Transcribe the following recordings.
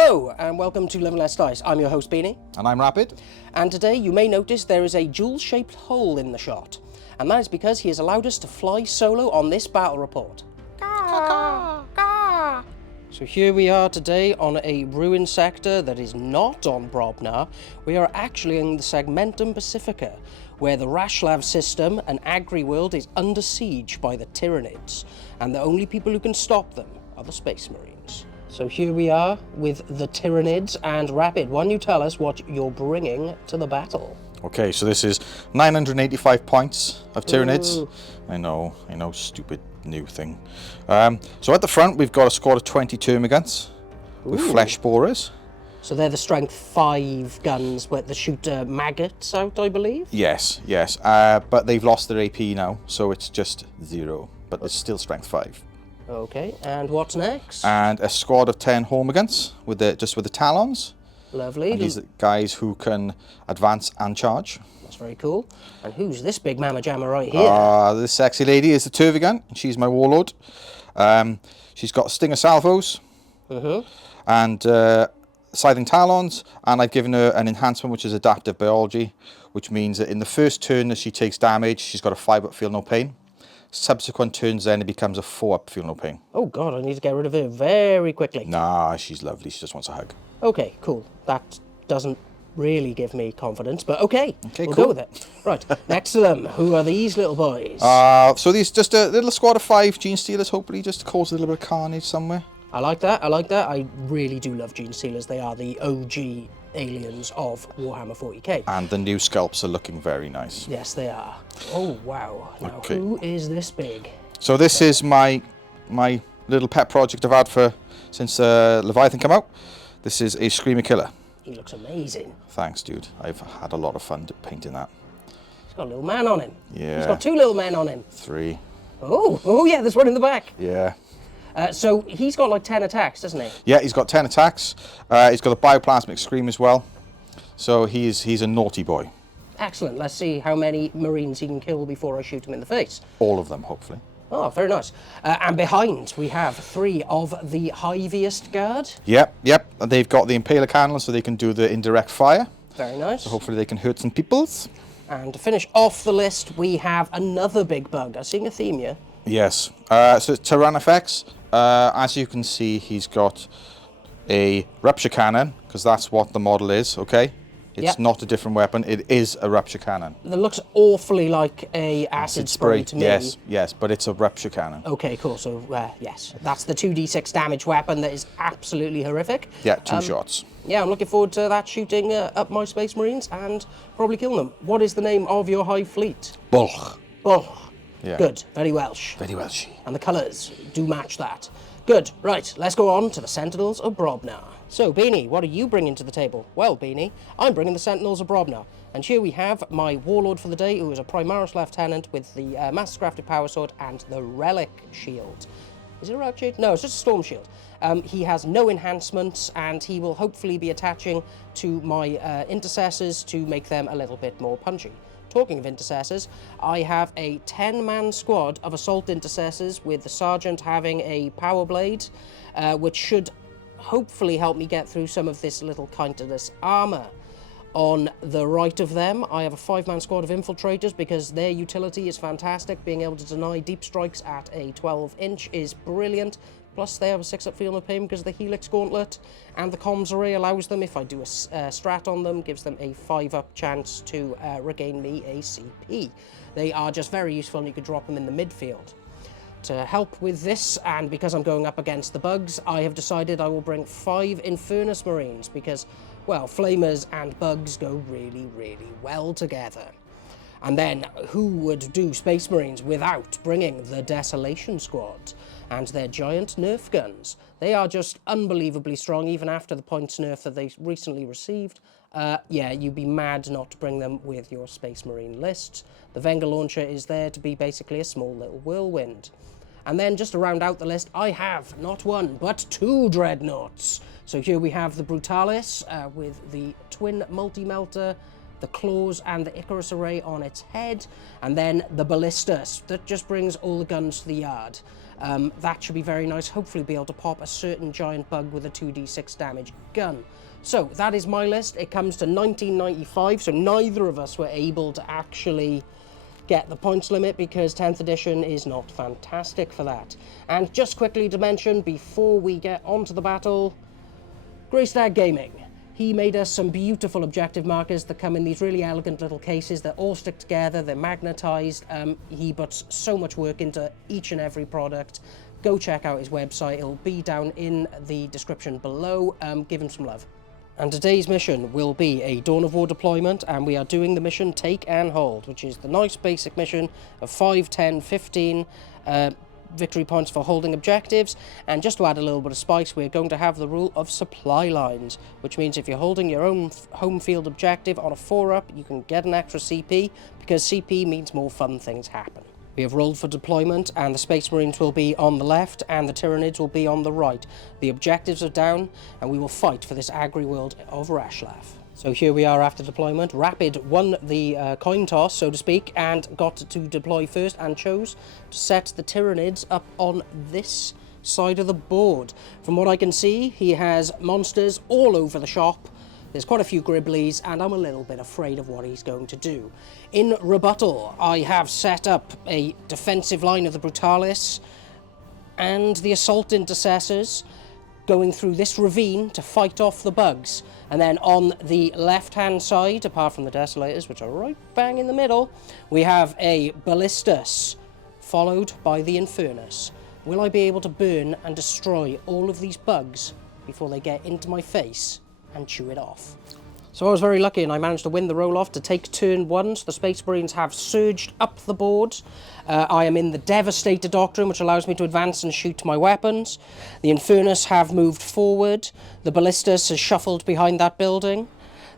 Hello and welcome to Live and Let's Dice. I'm your host Beanie. And I'm Rapid. And today you may notice there is a jewel-shaped hole in the shot. And that is because he has allowed us to fly solo on this battle report. So here we are today on a ruined sector that is not on Brobnar. We are actually in the Segmentum Pacifica, where the Rashlav system, an agri-world, is under siege by the Tyranids. And the only people who can stop them are the Space Marines. So here we are with the Tyranids, and Rapid, why don't you tell us what you're bringing to the battle? Okay, so this is 985 points of Tyranids. Ooh. I know, stupid new thing. So at the front we've got a squad of 20 termagants with flesh borers. So they're the strength 5 guns that shoot maggots out, I believe? Yes. But they've lost their AP now, so it's just 0. But it's still strength 5. Okay, and what's next? And a squad of 10 hormagants with the talons. Lovely. And these are guys who can advance and charge. That's very cool. And who's this big mamma jamma right here? This sexy lady is the Tervigan, and she's my warlord. She's got stinger salvos and scything talons, and I've given her an enhancement which is adaptive biology, which means that in the first turn that she takes damage, she's got a 5-up feel no pain. Subsequent turns then it becomes a 4-up feel no pain. Oh god, I need to get rid of her very quickly. Nah, she's lovely, she just wants a hug. Okay, cool. That doesn't really give me confidence, but okay, we'll cool. go with it. Right, next to them, who are these little boys? So these just a little squad of 5 gene stealers, hopefully just to cause a little bit of carnage somewhere. I like that. I really do love gene stealers. They are the OG aliens of Warhammer 40K. And the new sculpts are looking very nice. Yes, they are. Oh, wow. Now, Okay. Who is this big? So this is my little pet project I've had since Leviathan came out. This is a Screamer Killer. He looks amazing. Thanks, dude. I've had a lot of fun painting that. He's got a little man on him. Yeah. He's got 2 little men on him. 3. Oh yeah, there's one in the back. Yeah. So he's got like 10 attacks, doesn't he? Yeah, he's got 10 attacks. He's got a bioplasmic scream as well. So he's a naughty boy. Excellent. Let's see how many Marines he can kill before I shoot him in the face. All of them, hopefully. Oh, very nice. And behind we have 3 of the Hiviest Guard. Yep. They've got the Impaler cannon so they can do the indirect fire. Very nice. So hopefully they can hurt some peoples. And to finish off the list, we have another big bug. I'm seeing a theme here. Yes. So it's Tyranids. As you can see, he's got a rupture cannon, because that's what the model is, okay? It's not a different weapon, it is a rupture cannon. That looks awfully like a acid spray to me. Yes, but it's a rupture cannon. Okay, cool. So, yes, that's the 2d6 damage weapon that is absolutely horrific. Yeah, 2 shots. Yeah, I'm looking forward to that shooting up my Space Marines and probably killing them. What is the name of your Hive fleet? Bulch. Bulch. Yeah. Good. Very Welsh. Very Welshy. And the colours do match that. Good. Right, let's go on to the Sentinels of Brobnar. So, Beanie, what are you bringing to the table? Well, Beanie, I'm bringing the Sentinels of Brobnar. And here we have my warlord for the day, who is a Primaris Lieutenant with the Master-Crafted Power Sword and the Relic Shield. Is it a Relic Shield? No, it's just a Storm Shield. He has no enhancements, and he will hopefully be attaching to my Intercessors to make them a little bit more punchy. Talking of Intercessors, I have a 10-man squad of Assault Intercessors with the Sergeant having a Power Blade, which should hopefully help me get through some of this little kindness armour. On the right of them, I have a 5-man squad of Infiltrators because their utility is fantastic. Being able to deny deep strikes at a 12-inch is brilliant. Plus, they have a 6-up feel no pain because the Helix Gauntlet, and the Comms Array allows them, if I do a strat on them, gives them a 5-up chance to regain me a CP. They are just very useful, and you could drop them in the midfield. To help with this, and because I'm going up against the bugs, I have decided I will bring 5 Infernus Marines because, well, Flamers and bugs go really, really well together. And then, who would do Space Marines without bringing the Desolation Squad and their giant Nerf guns? They are just unbelievably strong, even after the points nerf that they recently received. Yeah, you'd be mad not to bring them with your Space Marine lists. The Venga Launcher is there to be basically a small little whirlwind. And then, just to round out the list, I have not 1, but 2 Dreadnoughts. So here we have the Brutalis with the twin multi-melter, the claws and the Icarus array on its head, and then the Ballistus that just brings all the guns to the yard. That should be very nice. Hopefully be able to pop a certain giant bug with a 2d6 damage gun. So that is my list. It comes to 1995, so neither of us were able to actually get the points limit because 10th edition is not fantastic for that. And just quickly to mention, before we get onto the battle, Greystag Gaming. He made us some beautiful objective markers that come in these really elegant little cases that all stick together, they're magnetized. He puts so much work into each and every product. Go check out his website, it'll be down in the description below. Give him some love. And today's mission will be a Dawn of War deployment, and we are doing the mission Take and Hold, which is the nice basic mission of 5, 10, 15 victory points for holding objectives. And just to add a little bit of spice, we're going to have the rule of supply lines, which means if you're holding your own home field objective on a 4-up, you can get an extra CP, because CP means more fun things happen. We have rolled for deployment, and the Space Marines will be on the left and the Tyranids will be on the right. The objectives are down, and we will fight for this agri-world of Rashlav. So here we are after deployment. Rapid won the coin toss, so to speak, and got to deploy first and chose to set the Tyranids up on this side of the board. From what I can see, he has monsters all over the shop. There's quite a few Gribblies, and I'm a little bit afraid of what he's going to do. In rebuttal, I have set up a defensive line of the Brutalis and the Assault Intercessors going through this ravine to fight off the bugs. And then on the left-hand side, apart from the Desolators, which are right bang in the middle, we have a Ballistus, followed by the Infernus. Will I be able to burn and destroy all of these bugs before they get into my face and chew it off? So I was very lucky and I managed to win the roll-off to take turn 1. So the Space Marines have surged up the board. I am in the Devastator Doctrine, which allows me to advance and shoot my weapons. The Infernus have moved forward. The Ballistus has shuffled behind that building.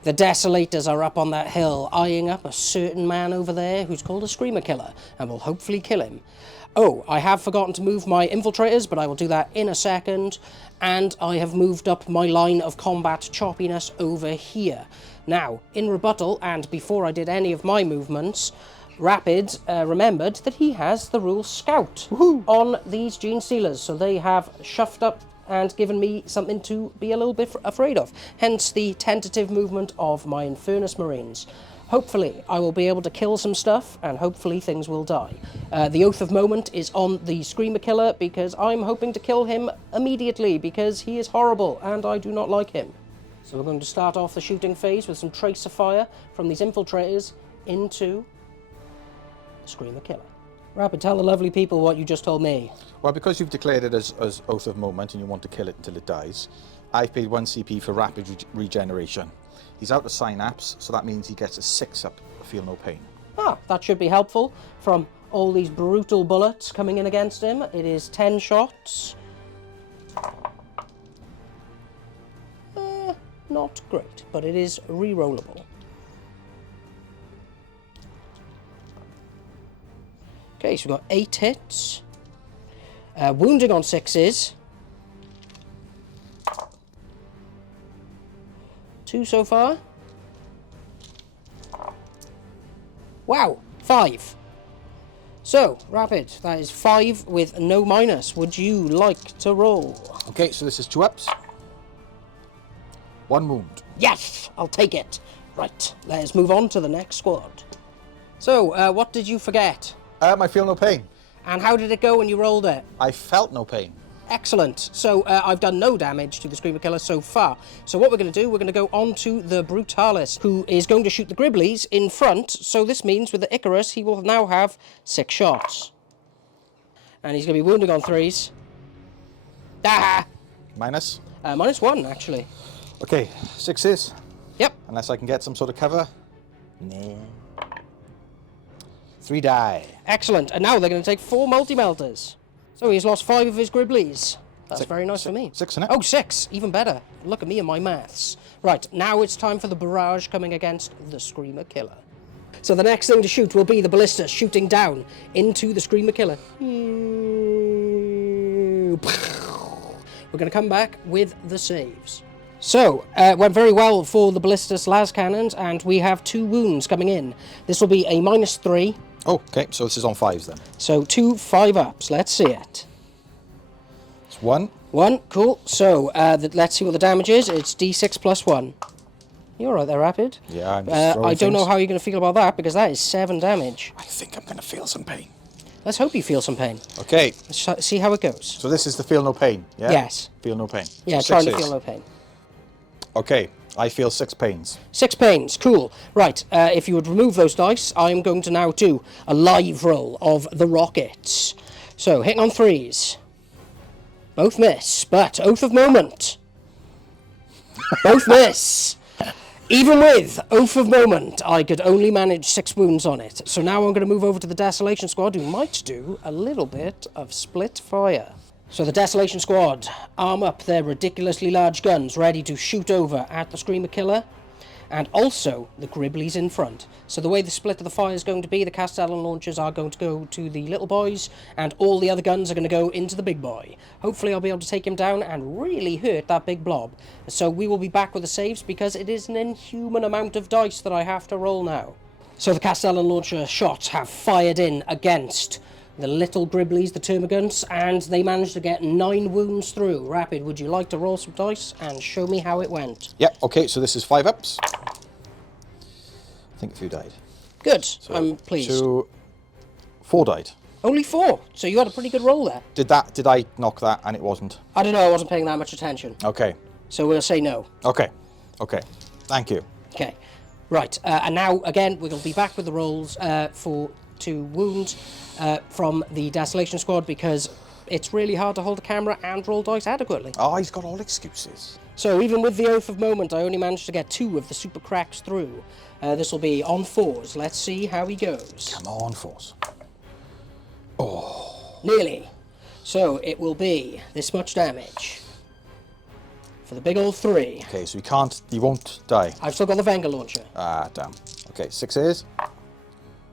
The Desolators are up on that hill, eyeing up a certain man over there who's called a Screamer Killer, and will hopefully kill him. Oh, I have forgotten to move my infiltrators, but I will do that in a second. And I have moved up my line of combat choppiness over here. Now, in rebuttal, and before I did any of my movements, Rapid remembered that he has the rule Scout on these Gene Stealers. So they have shuffled up and given me something to be a little bit afraid of. Hence the tentative movement of my Infernus Marines. Hopefully, I will be able to kill some stuff, and hopefully things will die. The Oath of Moment is on the Screamer Killer, because I'm hoping to kill him immediately, because he is horrible, and I do not like him. So we're going to start off the shooting phase with some Tracer Fire from these Infiltrators into the Screamer Killer. Rapid, tell the lovely people what you just told me. Well, because you've declared it as Oath of Moment and you want to kill it until it dies, I've paid 1 CP for rapid regeneration. He's out of synapse, so that means he gets a 6-up, Feel No Pain. Ah, that should be helpful from all these brutal bullets coming in against him. It is 10 shots. Not great, but it is re-rollable. Okay, so we've got 8 hits. Wounding on 6s. 2 so far. Wow, 5. So, Rapid, that is 5 with no minus. Would you like to roll? Okay, so this is 2 ups. 1 wound. Yes, I'll take it. Right, let's move on to the next squad. So, what did you forget? I feel no pain. And how did it go when you rolled it? I felt no pain. Excellent. So I've done no damage to the Screamer Killer so far. So what we're going to do, we're going to go on to the Brutalis, who is going to shoot the Gribblies in front. So this means with the Icarus, he will now have 6 shots. And he's going to be wounding on 3s. Ah! Minus? -1, actually. Okay, 6s. Yep. Unless I can get some sort of cover. Nah. 3 die. Excellent. And now they're going to take 4 multi-melters. So he's lost 5 of his Gribblies. That's very nice for me. 6 in it. Oh, 6. Even better. Look at me and my maths. Right, now it's time for the barrage coming against the Screamer Killer. So the next thing to shoot will be the Ballista shooting down into the Screamer Killer. We're going to come back with the saves. So, it went very well for the Ballistus las cannons, and we have 2 wounds coming in. This will be a -3. Oh, okay, so this is on 5s then. So 2 5-ups. Let's see it. That's 1. 1, cool. So, let's see what the damage is. It's D6 plus 1. You're right there, Rapid. Yeah, I'm just throwing I don't know things. how you're going to feel about that, because that is 7 damage. I think I'm going to feel some pain. Let's hope you feel some pain. Okay. Let's see how it goes. So this is the feel no pain, yeah? Yes. Feel no pain. Yeah, So trying to 6 is. feel no pain. Okay, I feel 6 pains. 6 pains, cool. Right, if you would remove those dice, I'm going to now do a live roll of the rockets. So, hitting on 3s. Both miss, but Oath of Moment. Both miss. Even with Oath of Moment, I could only manage 6 wounds on it. So now I'm going to move over to the Desolation Squad, who might do a little bit of split fire. So the Desolation Squad arm up their ridiculously large guns, ready to shoot over at the Screamer Killer, and also the Gribblies in front. So the way the split of the fire is going to be, the Castellan launchers are going to go to the little boys, and all the other guns are going to go into the big boy. Hopefully I'll be able to take him down and really hurt that big blob. So we will be back with the saves, because it is an inhuman amount of dice that I have to roll now. So the Castellan launcher shots have fired in against the little Gribblies, the Termagants, and they managed to get 9 wounds through. Rapid, would you like to roll some dice and show me how it went? Yeah, okay, so this is 5 ups. I think a few died. Good, So I'm pleased. 2, 4 died. Only 4, so you had a pretty good roll there. Did I knock that and it wasn't? I don't know, I wasn't paying that much attention. Okay. So we'll say no. Okay. Okay. Thank you. Okay, right, and now, again, we'll be back with the rolls for 2 wounds from the Desolation Squad, because it's really hard to hold a camera and roll dice adequately. Oh, he's got all excuses. So even with the Oath of Moment, I only managed to get 2 of the super cracks through. This will be on 4s. Let's see how he goes. Come on, Force. Nearly. So it will be this much damage for the big old 3. Okay, so he won't die. I've still got the Venga launcher. Ah, damn. Okay, 6 is.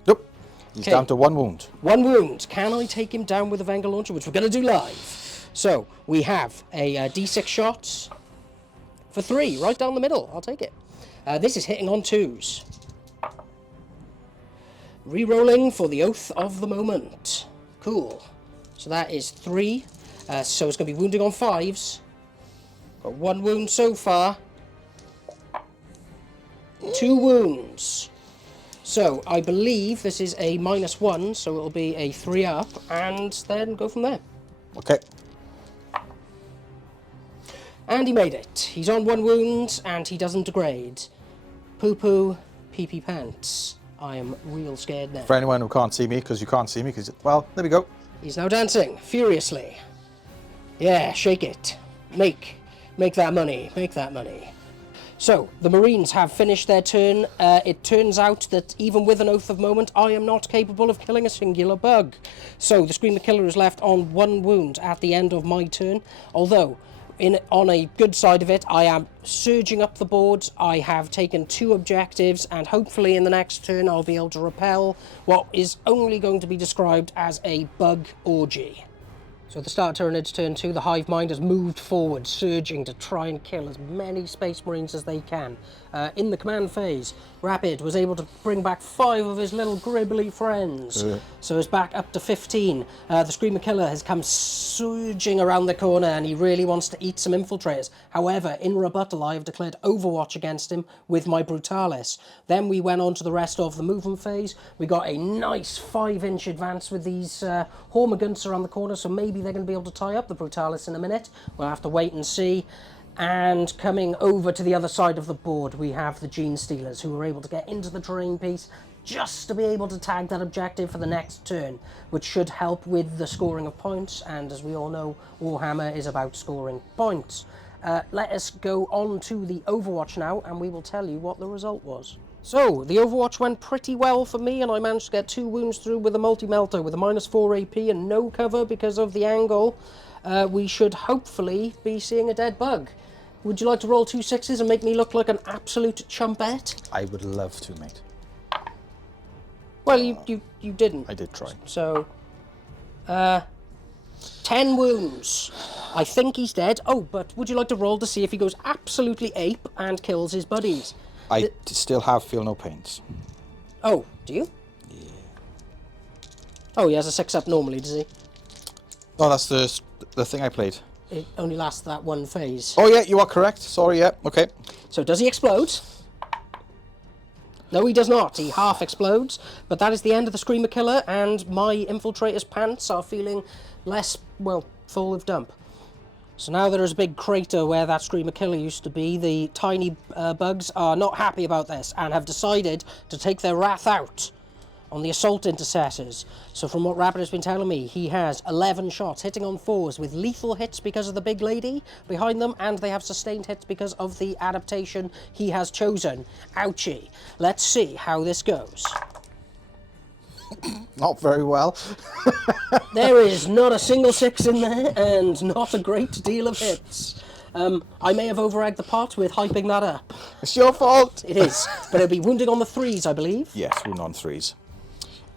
Nope. He's Okay. down to 1 wound. 1 wound. Can I take him down with the Venga launcher, which we're going to do live? So we have a D6 shot for 3, right down the middle. I'll take it. This is hitting on 2s. Rerolling for the Oath of the Moment. Cool. So that is 3. So it's going to be wounding on 5s. Got 1 wound so far. 2 wounds. So I believe this is a -1, so it'll be a 3 up, and then go from there. Okay. And he made it. He's on 1 wound, and he doesn't degrade. Poo-poo, pee-pee pants. I am real scared now. For anyone who can't see me, because you can't see me, because, well, there we go. He's now dancing, furiously. Yeah, shake it. Make that money, make that money. So, the Marines have finished their turn. It turns out that even with an Oath of Moment, I am not capable of killing a singular bug. So, the Screamer Killer is left on 1 wound at the end of my turn, although on a good side of it, I am surging up the board. I have taken 2 objectives, and hopefully in the next turn I'll be able to repel what is only going to be described as a bug orgy. So at the start of Tyranids turn 2, the Hive Mind has moved forward, surging to try and kill as many Space Marines as they can. In the command phase, Rapid was able to bring back 5 of his little gribbly friends. So it's back up to 15. The Screamer Killer has come surging around the corner, and he really wants to eat some infiltrators. However, in rebuttal, I have declared Overwatch against him with my Brutalis. Then we went on to the rest of the movement phase. We got a nice 5-inch advance with these Hormagaunts around the corner, so maybe they're going to be able to tie up the Brutalis in a minute. We'll have to wait and see. And coming over to the other side of the board, we have the Gene Stealers, who were able to get into the terrain piece just to be able to tag that objective for the next turn, which should help with the scoring of points. And as we all know, Warhammer is about scoring points. Let us go on to the Overwatch now, and we will tell you what the result was. So, the Overwatch went pretty well for me, and I managed to get 2 wounds through with a multi-melter with a -4 AP and no cover because of the angle. We should hopefully be seeing a dead bug. Would you like to roll 2 6s and make me look like an absolute chumpette? I would love to, mate. Well, you didn't. I did try. So, 10 wounds. I think he's dead. Oh, but would you like to roll to see if he goes absolutely ape and kills his buddies? I still have feel no pains. Oh, do you? Yeah. Oh, he has a 6 up normally, does he? Oh, that's the thing I played. it only lasts that one phase. Oh yeah, you are correct. Sorry, yeah, okay. So does he explode? No, he does not. He half explodes, but that is the end of the Screamer Killer, and my Infiltrator's pants are feeling less, well, full of dump. So now there is a big crater where that Screamer Killer used to be. The tiny bugs are not happy about this and have decided to take their wrath out on the assault intercessors. So from what Rapid has been telling me, he has 11 shots hitting on 4s with lethal hits because of the big lady behind them, and they have sustained hits because of the adaptation he has chosen. Ouchie. Let's see how this goes. Not very well. There is not a single 6 in there, and not a great deal of hits. I may have over-egged the pot with hyping that up. It's your fault. It is, but it'll be wounding on the 3s, I believe. Yes, wound on 3s.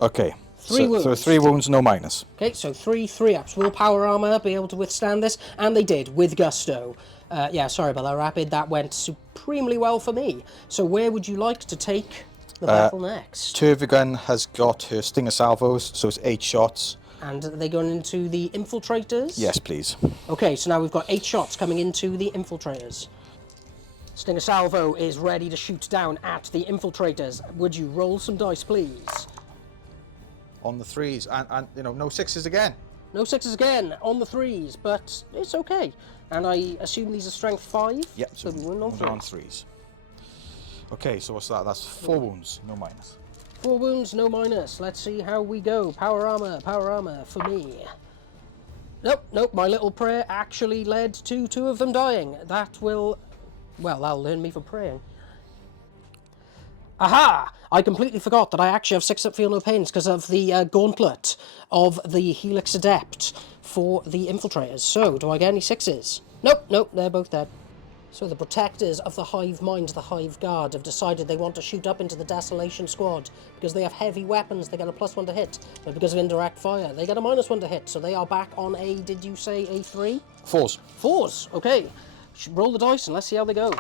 Okay. 3 wounds. So 3 wounds, no minus. Okay, so 3 3-ups. Will power armor be able to withstand this? And they did, with gusto. Yeah, sorry about that, Rapid. That went supremely well for me. So where would you like to take the battle next? Tervigan has got her Stinger salvos, so it's 8 shots. And are they going into the Infiltrators? Yes, please. Okay, so now we've got 8 shots coming into the Infiltrators. Stinger Salvo is ready to shoot down at the Infiltrators. Would you roll some dice, please? On the 3s, and you know, no 6s again. No 6s again on the 3s, but it's okay. And I assume these are strength 5? Yep, So we win on 3. on 3s. Okay, so what's that? That's 4 wounds, no minus. 4 wounds, no minus. Let's see how we go. Power armor for me. Nope, nope, my little prayer actually led to 2 of them dying. That will, well, that'll learn me for praying. Aha! I completely forgot that I actually have 6 up feel no pains because of the gauntlet of the Helix Adept for the Infiltrators. So, do I get any 6s? Nope, nope, they're both dead. So the protectors of the Hive Mind, the Hive Guard, have decided they want to shoot up into the Desolation Squad. Because they have heavy weapons, they get a +1 to hit. But because of indirect fire, they get a -1 to hit. So they are back on a, did you say a 3? 4s. 4s, okay. Roll the dice and let's see how they go.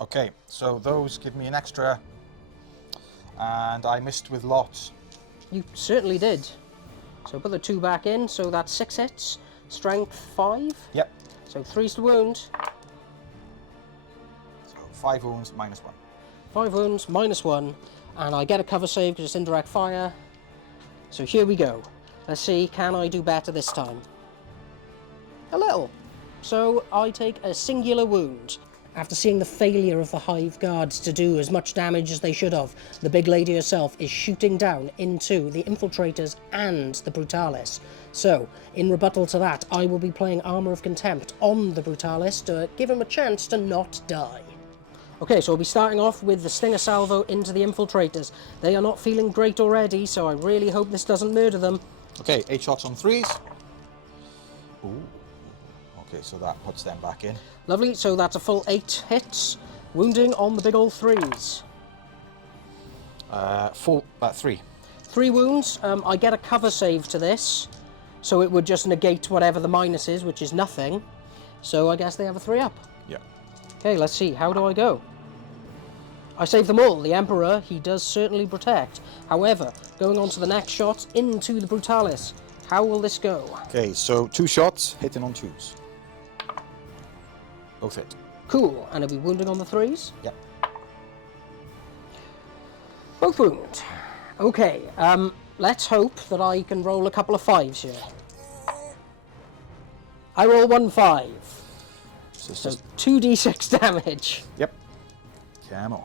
Okay, so those give me an extra, and I missed with lots. You certainly did. So put the 2 back in, so that's 6 hits. Strength 5. Yep. So 3's to wound. So 5 wounds, -1. 5 wounds, -1. And I get a cover save because it's indirect fire. So here we go. Let's see, can I do better this time? A little. So I take a singular wound. After seeing the failure of the Hive Guards to do as much damage as they should have, the big lady herself is shooting down into the Infiltrators and the Brutalis. So, in rebuttal to that, I will be playing Armour of Contempt on the Brutalis to give him a chance to not die. Okay, so we'll be starting off with the Stinger Salvo into the Infiltrators. They are not feeling great already, so I really hope this doesn't murder them. Okay, 8 shots on 3s. Ooh. Okay, so that puts them back in. Lovely, so that's a full 8 hits. Wounding on the big old 3s. 3. 3 wounds. I get a cover save to this, so it would just negate whatever the minus is, which is nothing. So I guess they have a 3 up. Yeah. Okay, let's see. How do I go? I save them all. The Emperor, he does certainly protect. However, going on to the next shot into the Brutalis. How will this go? Okay, so 2 shots, hitting on 2s. Both hit. Cool. And are we wounding on the 3s? Yep. Both wound. Okay, let's hope that I can roll a couple of 5s here. I roll 1 5. So 2d6 damage. Yep. Come on.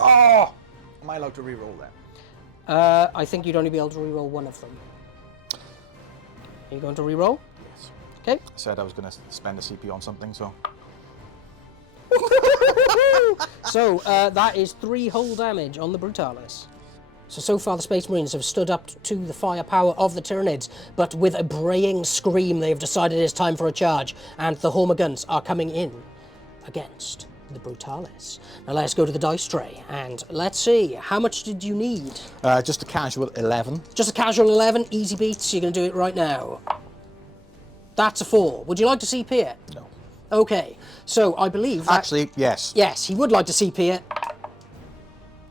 Oh! Am I allowed to re-roll that? I think you'd only be able to re-roll 1 of them. Are you going to re-roll? Yes. Okay. I said I was going to spend a CP on something, so... So, that is 3 hull damage on the Brutalis. So far the Space Marines have stood up to the firepower of the Tyranids, but with a braying scream they've decided it's time for a charge, and the Hormiguns are coming in against the Brutalis. Now let's go to the dice tray, and let's see, how much did you need? Just a casual 11. Just a casual 11, easy beats, you're going to do it right now. That's a 4. Would you like to CP it? No. Okay, so I believe that... Actually, yes. Yes, he would like to CP it.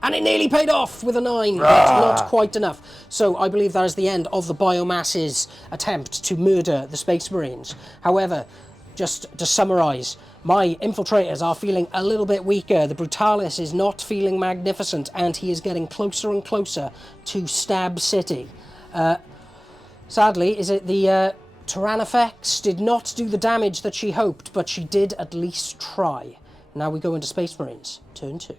And it nearly paid off with a 9, but not quite enough. So I believe that is the end of the Biomass's attempt to murder the Space Marines. However, just to summarise, my infiltrators are feeling a little bit weaker. The Brutalis is not feeling magnificent, and he is getting closer and closer to Stab City. Sadly, is it the Tyrannifex did not do the damage that she hoped, but she did at least try. Now we go into Space Marines, turn 2.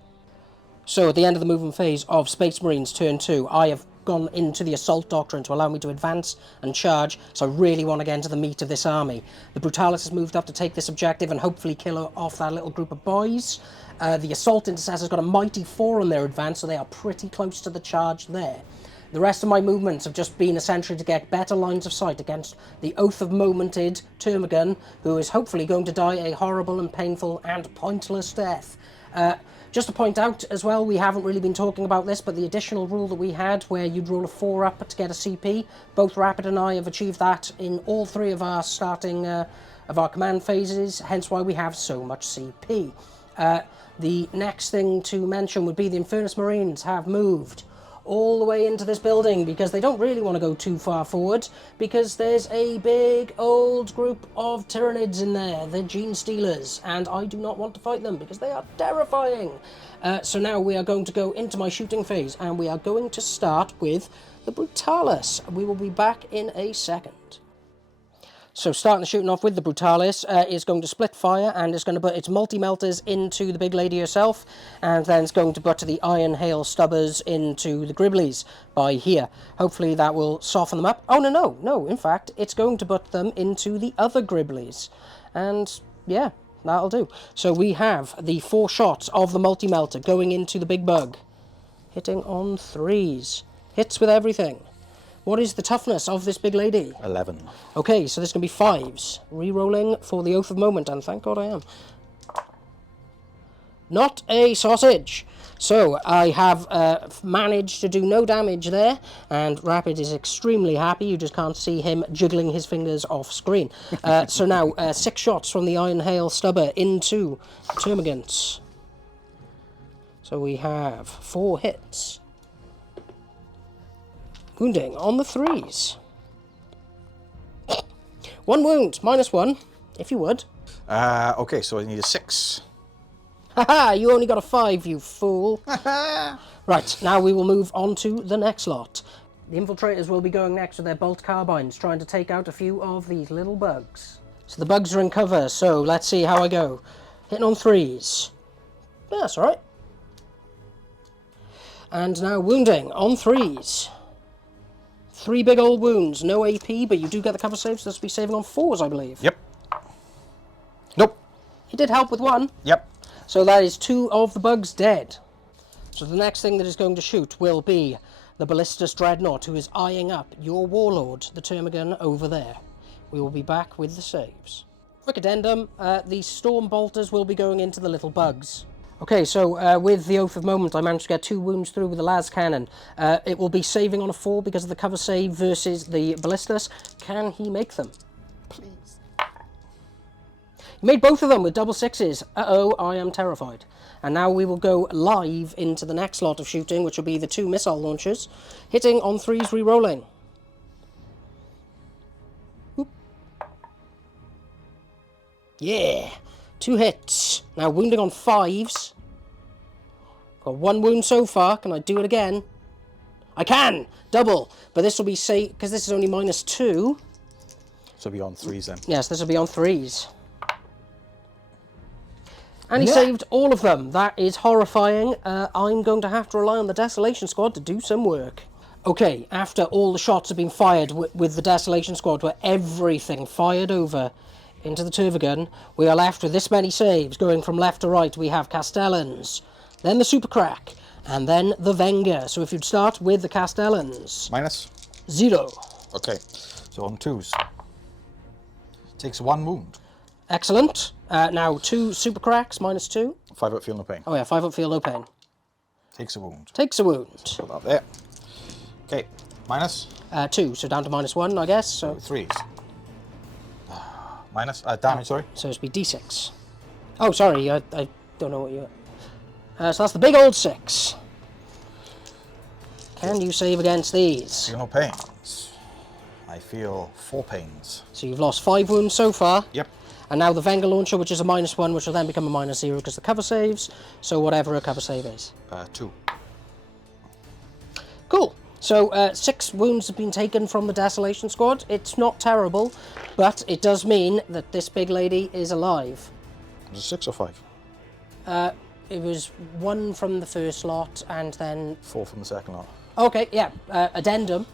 So at the end of the movement phase of Space Marines turn 2, I have gone into the Assault Doctrine to allow me to advance and charge, so I really want to get into the meat of this army. The Brutalis has moved up to take this objective and hopefully kill off that little group of boys. The Assault Intercessor's got a mighty 4 on their advance, so they are pretty close to the charge there. The rest of my movements have just been essentially to get better lines of sight against the Oath of Momented Termagant, who is hopefully going to die a horrible and painful and pointless death. Just to point out as well, we haven't really been talking about this, but the additional rule that we had where you'd roll a 4 up to get a CP, both Rapid and I have achieved that in all 3 of our starting of our command phases, hence why we have so much CP. The next thing to mention would be the Infernus Marines have moved all the way into this building because they don't really want to go too far forward because there's a big old group of Tyranids in there, the Gene Stealers, and I do not want to fight them because they are terrifying. So now we are going to go into my shooting phase and we are going to start with the Brutalis. We will be back in a second. So starting the shooting off with the Brutalis is going to split fire and it's going to put its multi-melters into the big lady herself, and then it's going to put the Iron Hail Stubbers into the Gribblies by here. Hopefully that will soften them up. Oh, no, in fact, it's going to put them into the other Gribblies. And yeah, that'll do. So we have the 4 shots of the multi-melter going into the big bug. Hitting on 3s. Hits with everything. What is the toughness of this big lady? 11. Okay, so this can be 5s. Re-rolling for the Oath of Moment, and thank God I am. Not a sausage. So I have managed to do no damage there, and Rapid is extremely happy. You just can't see him jiggling his fingers off screen. So now 6 shots from the Iron Hail Stubber into Termagants. So we have 4 hits. Wounding on the 3s. 1 wound, -1, if you would. Okay, so I need a 6. Haha, you only got a 5, you fool. Right, now we will move on to the next lot. The infiltrators will be going next with their bolt carbines, trying to take out a few of these little bugs. So the bugs are in cover, so let's see how I go. Hitting on 3s. Yeah, that's alright. And now wounding on 3s. 3 big old wounds, no AP, but you do get the cover save, so this will be saving on 4s, I believe. Yep. Nope. He did help with 1. Yep. So that is 2 of the bugs dead. So the next thing that is going to shoot will be the Ballistus Dreadnought, who is eyeing up your Warlord, the Termagant, over there. We will be back with the saves. Quick addendum, the Storm Bolters will be going into the little bugs. Okay, so with the Oath of Moment, I managed to get 2 wounds through with the las cannon. It will be saving on a 4 because of the cover save versus the Ballistus. Can he make them? Please. He made both of them with double 6s. Uh-oh, I am terrified. And now we will go live into the next lot of shooting, which will be the 2 missile launchers. Hitting on 3s, re-rolling. Whoop. Yeah! 2 hits. Now wounding on 5s. Got 1 wound so far. Can I do it again? I can! Double! But this will be safe, because this is only -2. So be on 3s then. Yes, this will be on 3s. And he saved all of them. That is horrifying. I'm going to have to rely on the Desolation Squad to do some work. Okay, after all the shots have been fired with the Desolation Squad, where everything fired over into the Termagant, we are left with this many saves. Going from left to right, we have Castellans, then the Super Crack, and then the Wenger. So if you'd start with the Castellans. -0. 0. Okay, so on 2s. Takes 1 wound. Excellent. Now 2 Super Cracks, -2. 5 up, feel no pain. Oh yeah, 5 up, feel no pain. Takes a wound. Takes a wound. Put that there. Okay, -2, so down to -1, I guess. So 3s. Damage, sorry. So it's be D6. Oh, sorry, I don't know what you... so that's the big old 6. Can you save against these? Feel no pains. I feel 4 pains. So you've lost 5 wounds so far. Yep. And now the Venga Launcher, which is a -1, which will then become a -0 because the cover saves. So whatever a cover save is. 2. Cool. So 6 wounds have been taken from the Desolation Squad. It's not terrible, but it does mean that this big lady is alive. Was it 6 or 5? It was 1 from the first lot and then... 4 from the second lot. Okay, yeah. Addendum.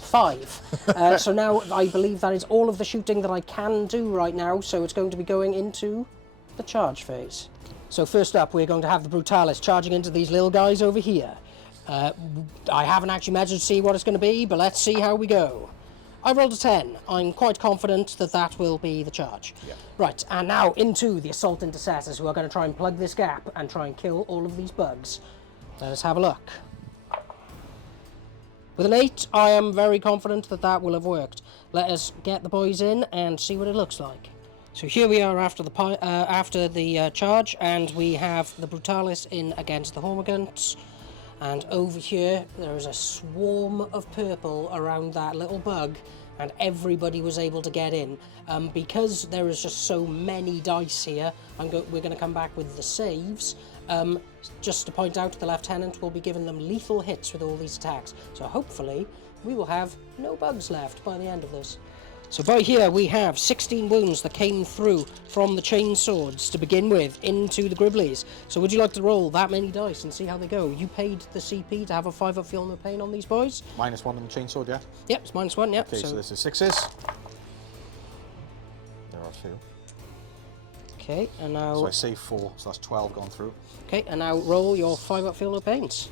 5. So now I believe that is all of the shooting that I can do right now, so it's going to be going into the charge phase. So first up, we're going to have the Brutalis charging into these little guys over here. I haven't actually measured to see what it's going to be, but let's see how we go. I rolled a 10. I'm quite confident that that will be the charge. Yeah. Right, and now into the Assault Intercessors, who are going to try and plug this gap and try and kill all of these bugs. Let us have a look. With an 8, I am very confident that that will have worked. Let us get the boys in and see what it looks like. So here we are after the charge, and we have the Brutalis in against the Hormigants. And over here, there is a swarm of purple around that little bug, and everybody was able to get in. Because there is just so many dice here, we're going to come back with the saves. Just to point out, the Lieutenant will be giving them lethal hits with all these attacks. So hopefully, we will have no bugs left by the end of this. So by here we have 16 wounds that came through from the chain swords to begin with into the Gribblies. So would you like to roll that many dice and see how they go? You paid the CP to have a 5 up feel no pain on these boys? -1 on the chainsaw, yeah? Yep, it's -1, yep. Okay, so this is 6s. There are 2. Okay, and now... So I save 4, so that's 12 gone through. Okay, and now roll your 5 up feel no pains,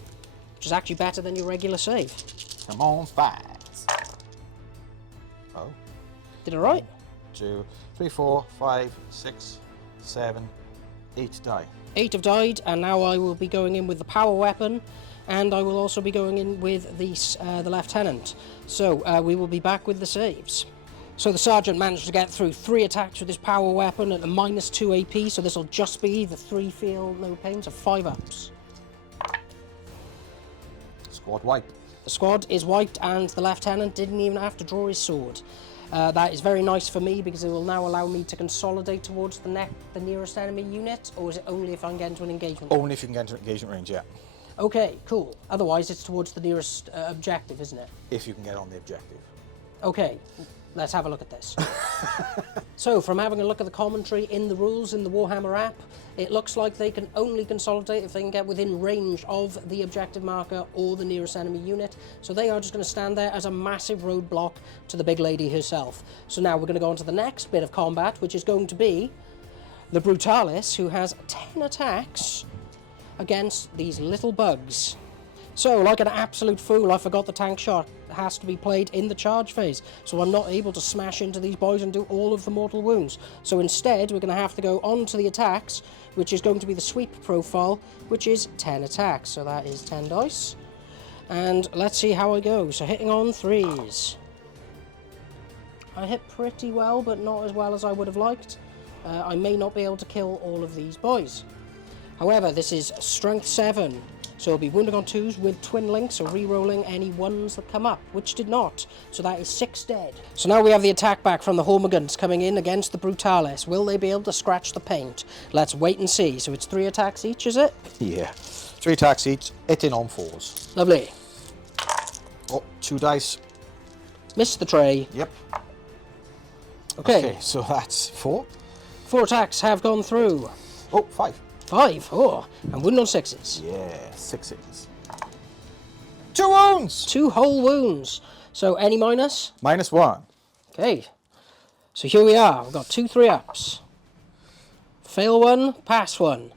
which is actually better than your regular save. Come on, 5. Oh. Did it right? 2, 3, 4, 5, 6, 7, 8 die. 8 have died, and now I will be going in with the power weapon, and I will also be going in with the Lieutenant. So we will be back with the saves. So the Sergeant managed to get through 3 attacks with his power weapon at a -2 AP, so this will just be the 3 feel no pains of 5 ups. Squad wipe. The squad is wiped, and the Lieutenant didn't even have to draw his sword. That is very nice for me because it will now allow me to consolidate towards the nearest enemy unit, or is it only if I can get into an engagement? Only if you can get into engagement range, yeah. Okay, cool. Otherwise, it's towards the nearest objective, isn't it? If you can get on the objective. Okay, let's have a look at this. So, from having a look at the commentary in the rules in the Warhammer app, it looks like they can only consolidate if they can get within range of the objective marker or the nearest enemy unit. So they are just going to stand there as a massive roadblock to the big lady herself. So now we're going to go on to the next bit of combat, which is going to be the Brutalis, who has 10 attacks against these little bugs. So, like an absolute fool, I forgot the tank shot has to be played in the charge phase, so I'm not able to smash into these boys and do all of the mortal wounds. So instead, we're going to have to go on to the attacks, which is going to be the sweep profile, which is 10 attacks. So that is 10 dice. And let's see how I go. So hitting on 3s. I hit pretty well, but not as well as I would have liked. I may not be able to kill all of these boys. However, this is strength 7. So it'll be wounding on 2s with twin links, so re-rolling any 1s that come up, which did not. So that is 6 dead. So now we have the attack back from the Hormigants coming in against the Brutalis. Will they be able to scratch the paint? Let's wait and see. So it's 3 attacks each, is it? Yeah. 3 attacks each, hitting on 4s. Lovely. Oh, 2 dice. Missed the tray. Yep. Okay. So that's 4. 4 attacks have gone through. Oh, 5. 5. Oh, and wound on 6s. Yeah, 6s. 2 wounds! 2 whole wounds. So any minus? -1. Okay. So here we are. We've got 2 3-ups. Fail 1, pass 1.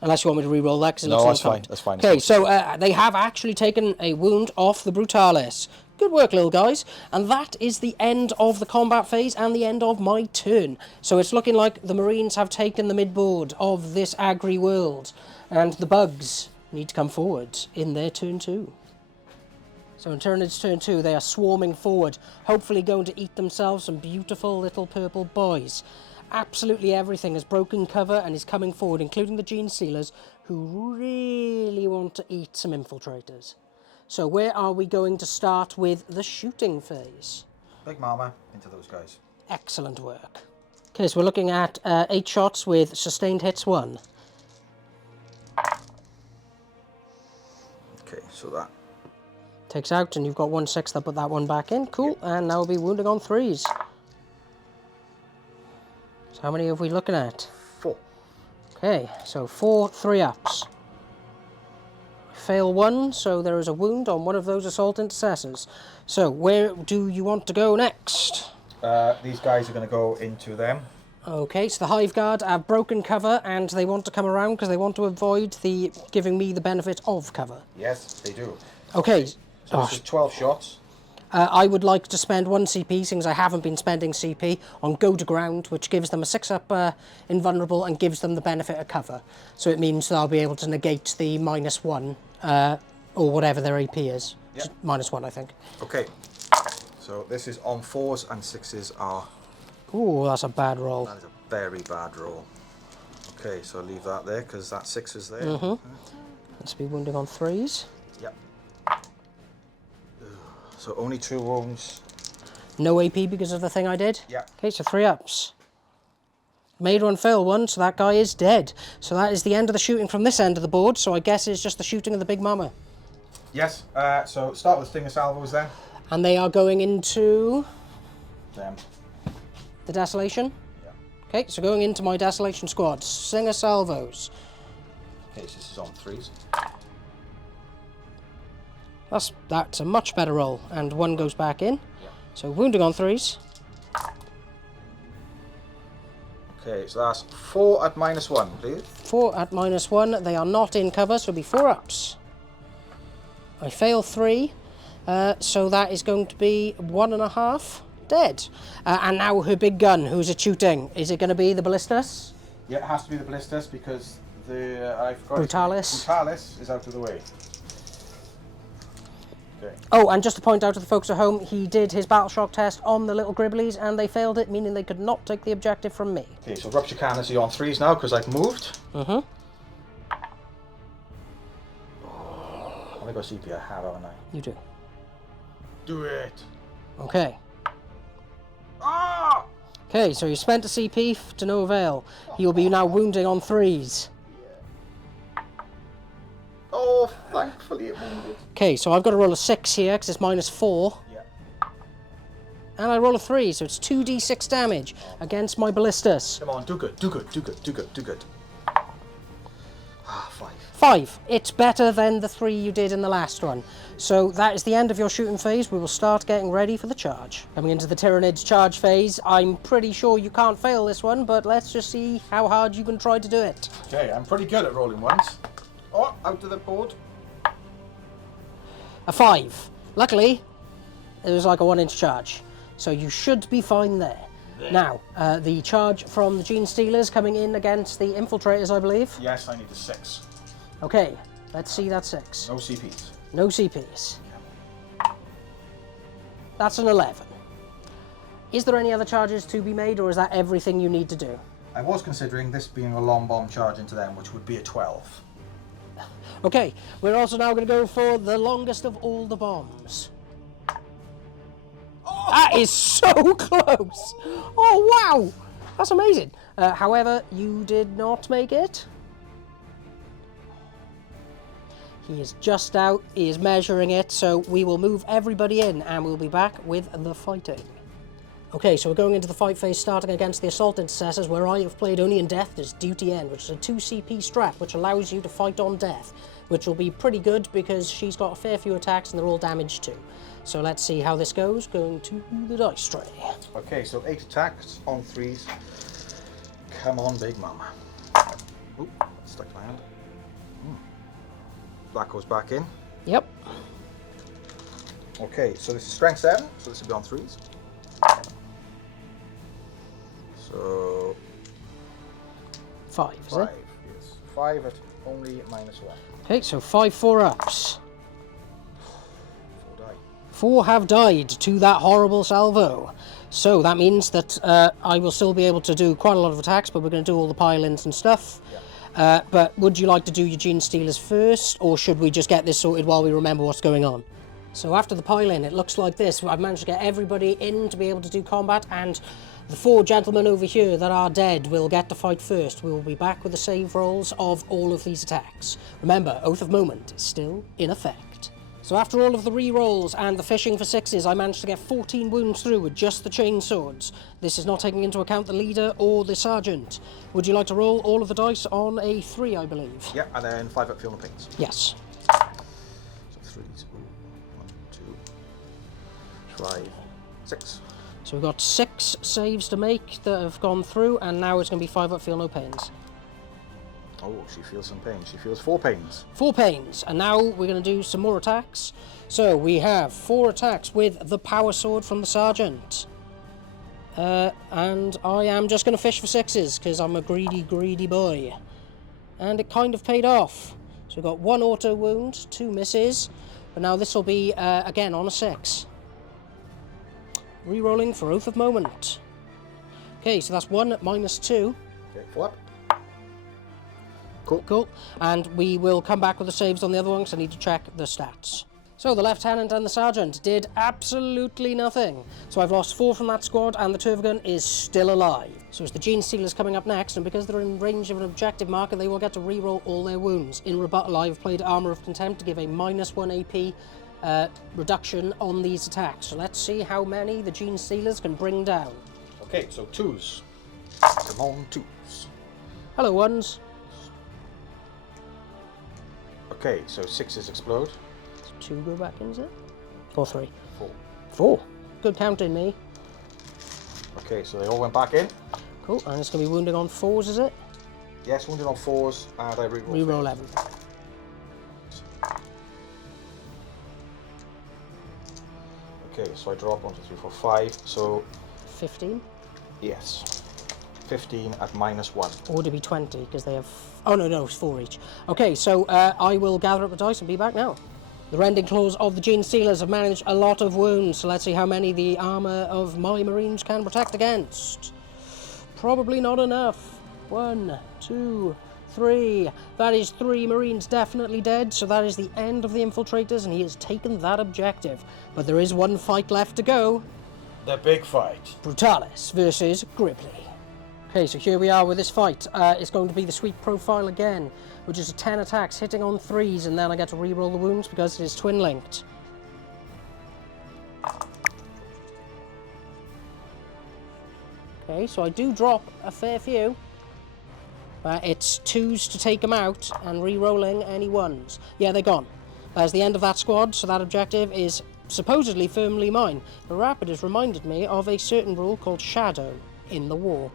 Unless you want me to re-roll that, because it looks No, that's like fine. That's fine. Okay, so they have actually taken a wound off the Brutalis. Good work, little guys. And that is the end of the combat phase and the end of my turn. So it's looking like the Marines have taken the midboard of this agri world. And the bugs need to come forward in their turn 2. So in Tyranids turn 2, they are swarming forward, hopefully going to eat themselves some beautiful little purple boys. Absolutely everything has broken cover and is coming forward, including the Gene Sealers, who really want to eat some infiltrators. So where are we going to start with the shooting phase? Big Mama into those guys. Excellent work. Okay, so we're looking at 8 shots with sustained hits 1. Okay, so that. Takes out, and you've got 1/6. I'll put that one back in. Cool, and now we'll be wounding on 3s. So how many are we looking at? 4. Okay, so 4 3-ups. Fail 1, so there is a wound on one of those assault intercessors. So where do you want to go next? These guys are going to go into them. Okay, so the Hive Guard have broken cover and they want to come around because they want to avoid the giving me the benefit of cover. Yes, they do. Okay. So this is 12 shots. I would like to spend 1 CP, since I haven't been spending CP, on Go to Ground, which gives them a 6-up invulnerable and gives them the benefit of cover. So it means that I'll be able to negate the -1, or whatever their AP is. Yep. -1, I think. Okay. So this is on 4s and 6s are... Ooh, that's a bad roll. That is a very bad roll. Okay, so I'll leave that there because that 6 is there. Let's be wounding on 3s. Yep. So only 2 wounds. No AP because of the thing I did? Yeah. Okay, so 3-ups. Made 1, fail 1, so that guy is dead. So that is the end of the shooting from this end of the board, so I guess it's just the shooting of the Big Mama. Yes, so start with Stinger Salvos then. And they are going into... Them. the Desolation? Yeah. Okay, so going into my Desolation squad. Stinger Salvos. Okay, so this is on 3s. That's a much better roll, and 1 goes back in. Yeah. So wounding on 3s. Okay, so that's 4 at -1, please. 4 at -1. They are not in cover, so it'll be 4-ups. I fail 3, so that is going to be 1.5 dead. And now her big gun, who's it shooting? Is it going to be the Ballistas? Yeah, it has to be the Ballistas because the I forgot Brutalis. Brutalis is out of the way. Okay. Oh, and just to point out to the folks at home, he did his battle shock test on the little Gribblies and they failed it, meaning they could not take the objective from me. Okay, so Rupture Cannon is on 3s now because I've moved. Mm-hmm. I think I got CP, I have, haven't I? You do. Do it! Okay. Ah! Okay, so you spent a CP to no avail. You'll be now wounding on 3s. Oh, thankfully it wounded. Okay, so I've got to roll a 6 here because it's -4. Yeah. And I roll a 3, so it's 2d6 damage against my Ballistas. Come on, do good, do good, do good, do good, do good. Ah, 5. 5. It's better than the 3 you did in the last one. So that is the end of your shooting phase. We will start getting ready for the charge. Coming into the Tyranids charge phase, I'm pretty sure you can't fail this one, but let's just see how hard you can try to do it. Okay, I'm pretty good at rolling ones. Oh, out of the board. A 5. Luckily, it was like a 1-inch charge. So you should be fine there. Now, the charge from the Gene Stealers coming in against the Infiltrators, I believe. Yes, I need a 6. Okay, let's see that 6. No CPs. No CPs. That's an 11. Is there any other charges to be made, or is that everything you need to do? I was considering this being a long bomb charge into them, which would be a 12. Okay, we're also now going to go for the longest of all the bombs. Oh! That is so close! Oh, wow! That's amazing. However, you did not make it. He is just out, he is measuring it, so we will move everybody in and we'll be back with the fighting. Okay, so we're going into the fight phase, starting against the Assault Intercessors, where I have played only in Death as Duty End, which is a 2 CP strat, which allows you to fight on death, which will be pretty good because she's got a fair few attacks and they're all damaged too. So let's see how this goes, going to the dice tray. Okay, so 8 attacks on 3s. Come on, Big Mama. Oop, stuck my hand. That goes back in. Yep. Okay, so this is strength 7, so this will be on 3s. So 5, is 5, it? yes. 5 at only -1. Okay, so 5 4-ups. 4 die. 4 have died to that horrible salvo. So that means that I will still be able to do quite a lot of attacks, but we're going to do all the pile-ins and stuff. Yeah. But would you like to do your Gene Stealers first, or should we just get this sorted while we remember what's going on? So after the pile-in, it looks like this. I've managed to get everybody in to be able to do combat, and the 4 gentlemen over here that are dead will get to fight first. We will be back with the save rolls of all of these attacks. Remember, Oath of Moment is still in effect. So after all of the re-rolls and the fishing for 6s, I managed to get 14 wounds through with just the chainswords. This is not taking into account the leader or the sergeant. Would you like to roll all of the dice on a 3, I believe? Yeah, and then 5 up, feel no pains. Yes. So 3s. 1, 2, 5, 6. So we've got 6 saves to make that have gone through, and now it's going to be 5 up, feel no pains. Oh, she feels some pain. She feels 4 pains. 4 pains, and now we're going to do some more attacks. So we have 4 attacks with the power sword from the sergeant. And I am just going to fish for 6s, because I'm a greedy, greedy boy. And it kind of paid off. So we've got 1 auto wound, 2 misses, but now this will be, again, on a 6. Rerolling for Oath of Moment. Okay, so that's 1 minus 2. Okay, 4 up. Cool. Cool. And we will come back with the saves on the other one because I need to check the stats. So the lieutenant and the sergeant did absolutely nothing. So I've lost 4 from that squad, and the Turvagun is still alive. So it's the Gene Stealers coming up next, and because they're in range of an objective marker, they will get to reroll all their wounds. In rebuttal, I've played Armour of Contempt to give a -1 AP reduction on these attacks. So let's see how many the Gene Stealers can bring down. Okay, so 2s. Come on, 2s. Hello, 1s. Okay, so 6s explode. 2 go back in, is it? Or 3? 4. 4. Good counting, me. Okay, so they all went back in. Cool, and it's going to be wounding on 4s, is it? Yes, wounded on 4s, and I reroll. Reroll 11. Okay, so I drop 1, 2, 3, 4, 5. So 15. yes, 15 at -1. Or would it be 20, because they have... Oh, no, it's 4 each. Okay, so I will gather up the dice and be back now. The rending claws of the Gene Stealers have managed a lot of wounds, so let's see how many the armour of my Marines can protect against. Probably not enough. 1, 2, 3. That is 3 Marines definitely dead, so that is the end of the infiltrators, and he has taken that objective. But there is 1 fight left to go. The big fight. Brutalis versus Gribbly. Okay, so here we are with this fight. It's going to be the sweep profile again, which is 10 attacks hitting on 3s, and then I get to re-roll the wounds because it is twin linked. Okay, so I do drop a fair few. It's 2s to take them out, and re-rolling any 1s. Yeah, they're gone. That's the end of that squad, so that objective is supposedly firmly mine. But Rapid has reminded me of a certain rule called Shadow in the Warp.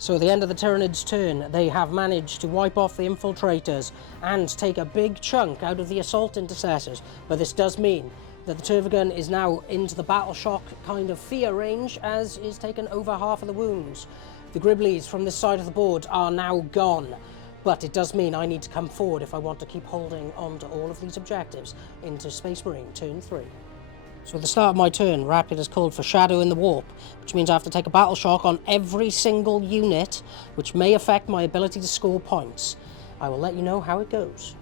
So at the end of the Tyranids' turn, they have managed to wipe off the infiltrators and take a big chunk out of the assault intercessors. But this does mean that the Turvagun is now into the battle shock kind of fear range, as is taken over half of the wounds. The Gribblies from this side of the board are now gone, but it does mean I need to come forward if I want to keep holding on to all of these objectives into Space Marine turn 3. So at the start of my turn, Rapid has called for Shadow in the Warp, which means I have to take a battle shock on every single unit, which may affect my ability to score points. I will let you know how it goes.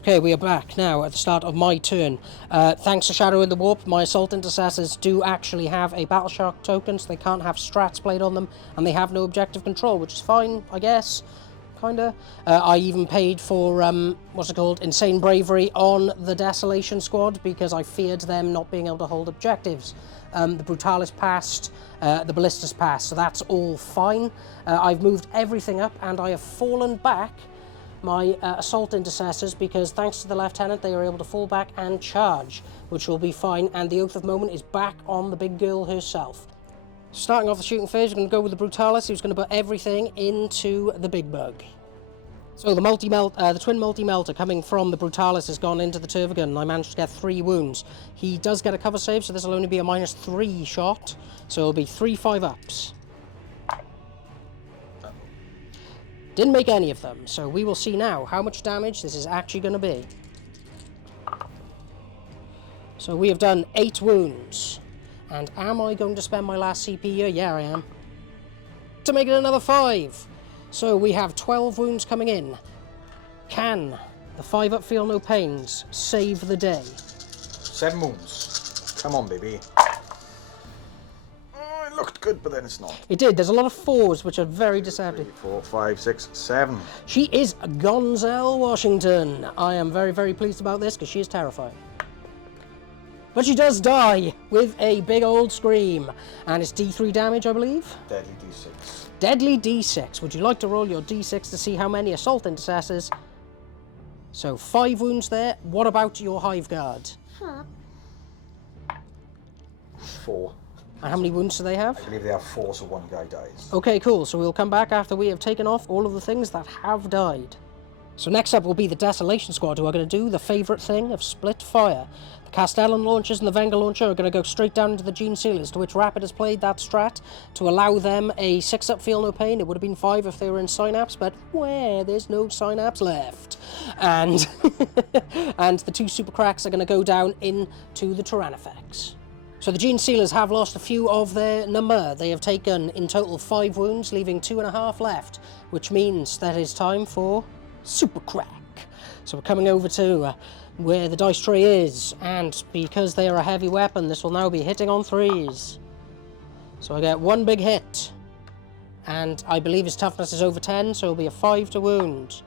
Okay, we are back now at the start of my turn. Thanks to Shadow in the Warp, my Assault Intercessors do actually have a battle shock token, so they can't have strats played on them, and they have no objective control, which is fine, I guess. Kinda. I even paid for, Insane Bravery on the Desolation Squad, because I feared them not being able to hold objectives. The Brutalis passed, the Ballistas passed, so that's all fine. I've moved everything up, and I have fallen back my Assault Intercessors, because thanks to the Lieutenant, they are able to fall back and charge, which will be fine, and the Oath of Moment is back on the big girl herself. Starting off the shooting phase, we're going to go with the Brutalis, who's going to put everything into the big bug. So the twin multi-melter coming from the Brutalis has gone into the Turvagun, and I managed to get 3 wounds. He does get a cover save, so this will only be a -3 shot, so it'll be 3 5-ups. Didn't make any of them, so we will see now how much damage this is actually going to be. So we have done 8 wounds. And am I going to spend my last CP here? Yeah, I am. To make it another 5. So we have 12 wounds coming in. Can the 5-up feel no pains save the day? 7 wounds. Come on, baby. Oh, it looked good, but then it's not. It did. There's a lot of 4s, which are very deceptive. 3, 4, 5, 6, 7. She is Gonzelle Washington. I am very, very pleased about this because she is terrifying. But she does die with a big old scream. And it's D3 damage, I believe? Deadly D6. Deadly D6. Would you like to roll your D6 to see how many assault intercessors? So 5 wounds there. What about your Hive Guard? 4. And how many wounds do they have? I believe they have 4, so 1 guy dies. Okay, cool. So we'll come back after we have taken off all of the things that have died. So next up will be the Desolation Squad, who are going to do the favourite thing of split fire. The Castellan launchers and the Venga launcher are going to go straight down into the Gene Sealers, to which Rapid has played that strat to allow them a 6-up feel no pain. It would have been 5 if they were in Synapse, but where there's no Synapse left. And and the 2 Super Cracks are going to go down into the Tyrannifex. So the Gene Sealers have lost a few of their number. They have taken in total 5 wounds, leaving 2.5 left, which means that it's time for Super Crack. So we're coming over to where the dice tray is, and because they are a heavy weapon, this will now be hitting on 3s. So I get 1 big hit, and I believe his toughness is over 10, so it'll be a 5 to wound.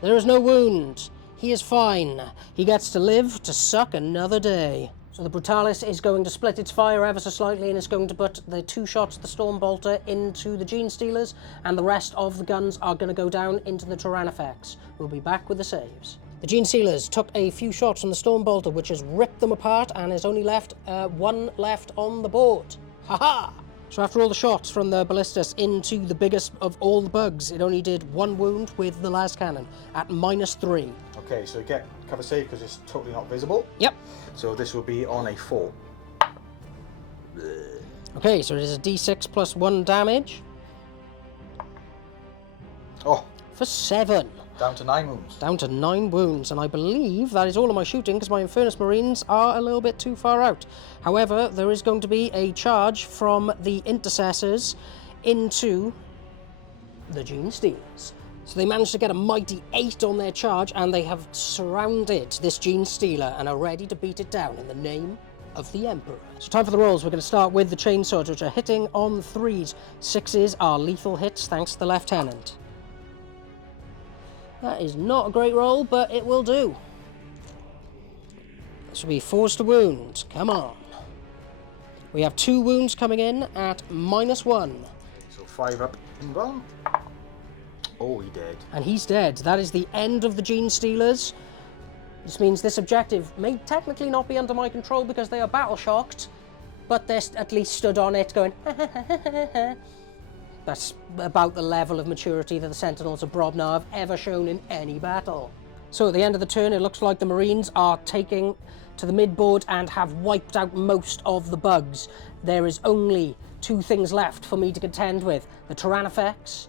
There is no wound. He is fine. He gets to live to suck another day. So the Brutalis is going to split its fire ever so slightly, and it's going to put the 2 shots of the Storm Bolter into the Gene Stealers, and the rest of the guns are going to go down into the Tyrannifex. We'll be back with the saves. The Gene Sealers took a few shots from the Storm Bolter, which has ripped them apart, and has only left 1 left on the board. Haha! So after all the shots from the Ballistas into the biggest of all the bugs, it only did 1 wound with the las cannon at -3. Okay, so you get cover save because it's totally not visible. Yep. So this will be on a 4. Okay, so it is a D6 plus 1 damage. Oh, For 7. down to 9 wounds. Down to 9 wounds, and I believe that is all of my shooting because my Infernus Marines are a little bit too far out. However, there is going to be a charge from the Intercessors into the Gene Stealers. So they managed to get a mighty 8 on their charge, and they have surrounded this Gene Stealer and are ready to beat it down in the name of the Emperor. So time for the rolls. We're going to start with the chainswords, which are hitting on 3s. 6s are lethal hits thanks to the Lieutenant. That is not a great roll, but it will do. This will be 4s to wound. Come on. We have 2 wounds coming in at -1. So 5 up and down. Oh, he dead. And he's dead. That is the end of the Gene Stealers. This means this objective may technically not be under my control because they are battle shocked, but they're at least stood on it going, That's about the level of maturity that the Sentinels of Brobnar have ever shown in any battle. So at the end of the turn, it looks like the Marines are taking to the midboard and have wiped out most of the bugs. There is only 2 things left for me to contend with: the Tyrannifex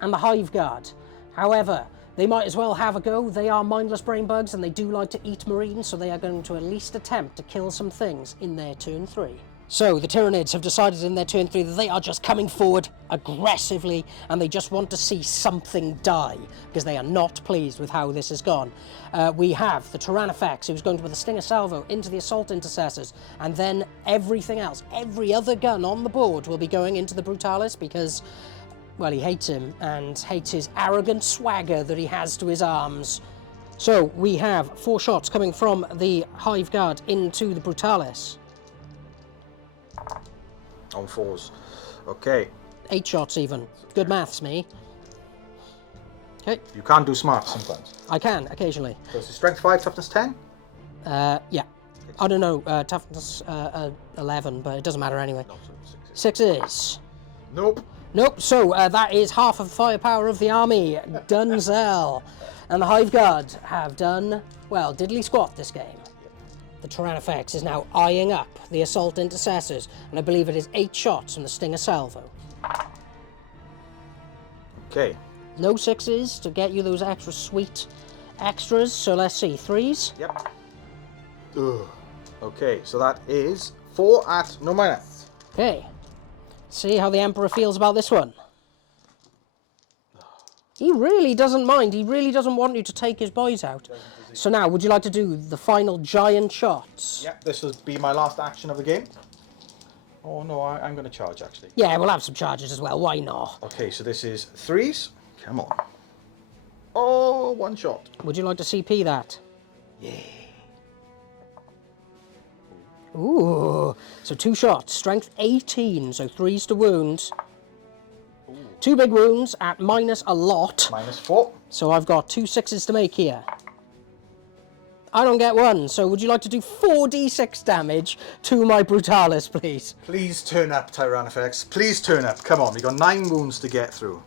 and the Hive Guard. However, they might as well have a go. They are mindless brain bugs and they do like to eat Marines, so they are going to at least attempt to kill some things in their turn 3. So the Tyranids have decided in their turn 3 that they are just coming forward aggressively and they just want to see something die because they are not pleased with how this has gone. We have the Tyrannifex, who's going to put the Stinger Salvo into the Assault Intercessors, and then everything else, every other gun on the board will be going into the Brutalis because, well, he hates him and hates his arrogant swagger that he has to his arms. So we have 4 shots coming from the Hive Guard into the Brutalis. On 4s. Okay. 8 shots even. Good maths, me. Okay. You can do smart sometimes. I can, occasionally. So it's strength 5, toughness 10? Yeah. I don't know, toughness 11, but it doesn't matter anyway. No, so 6s. Nope. Nope, so that is half of the firepower of the army. Dunzel. And the Hive Guard have done, well, diddly squat this game. The Tyrannifex is now eyeing up the Assault Intercessors, and I believe it is 8 shots from the Stinger Salvo. Okay. No 6s to get you those extra sweet extras, so let's see, 3s? Yep. Ugh. Okay, so that is 4 at no minus. Okay. See how the Emperor feels about this one. He really doesn't mind. He really doesn't want you to take his boys out. So now, would you like to do the final giant shots? Yep, this will be my last action of the game. Oh no, I'm going to charge actually. Yeah, we'll have some charges as well. Why not? Okay, so this is 3s. Come on. Oh, one shot. Would you like to CP that? Yeah. Ooh. So 2 shots. Strength 18. So 3s to wound. Ooh. 2 big wounds at minus a lot. -4. So I've got 2 6s to make here. I don't get 1, so would you like to do 4d6 damage to my Brutalis, please? Please turn up, Tyranids. Please turn up. Come on, we got 9 wounds to get through.